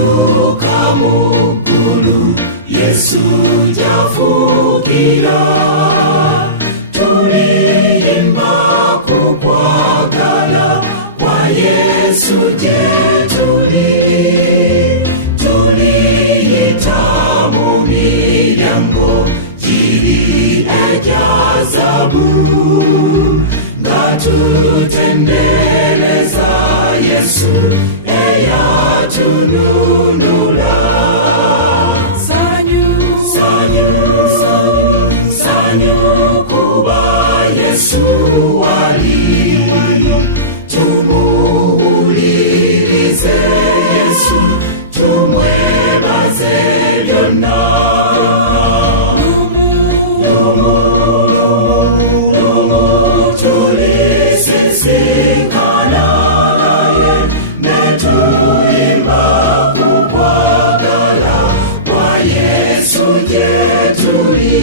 tukamukulu Yesu jafugira tuliimba kukwagala kwa Yesu tuliyitamu milyango jiri ejazabu ngatutendeleza Yesu eyatununula sanyu kuba Yesu wali tumuulirize Yesu tumwebaze byonna tulisisinkana naye netuimba kukwagala kwa Yesu jetuli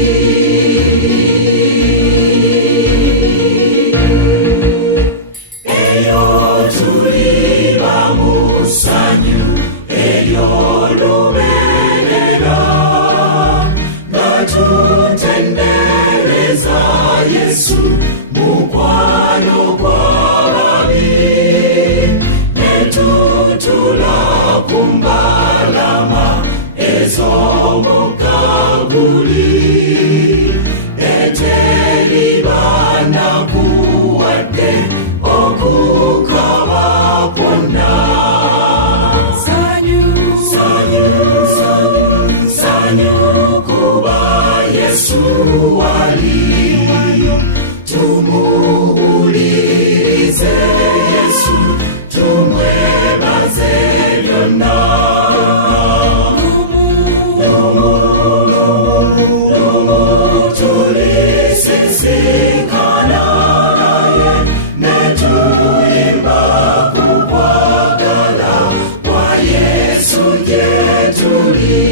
eyo tuliba musanyu eyo lubeerera ngatutendereza Yesu mukwano gw'ababi netutula kumbalama ez'omukaguli eteribana kuwadde okukaba kwonna sanyu kuba Yesu wali tumuulirize Yesu tumwebaze byonna tulisisinkana naye netuimba kukwagala kwa Yesu jetuli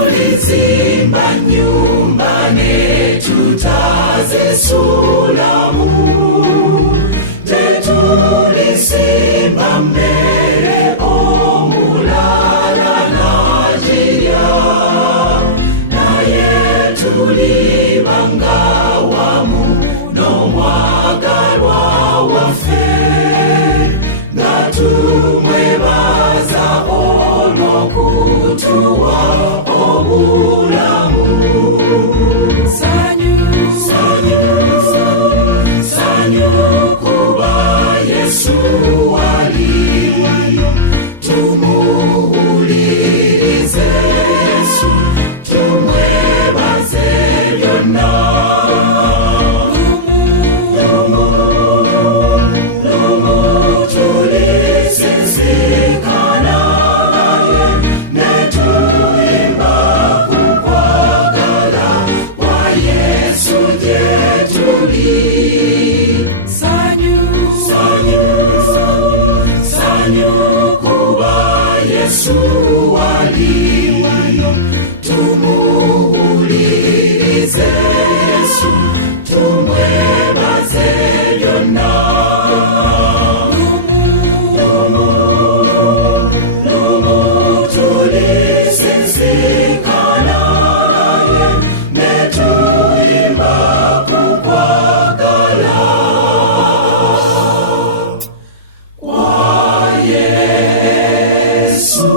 tetulizimba nyumba netutaze sulamu tetulisimba mbere omulala najirya naye tulibanga wamu n'omwagalwa waffe nga tumwebaza olw'okutuwa obulamu sanyu kuba Yesu wali tumuulirize Yesu tumwebaze byonna tulisisinkana naye netuimba kukwagala kwa Yesu jetuli sanyu kuba Yesu wali tumuulirize Yesu tumwebaze byonna tulisisinkana naye netuimba kukwagala kwa Yesu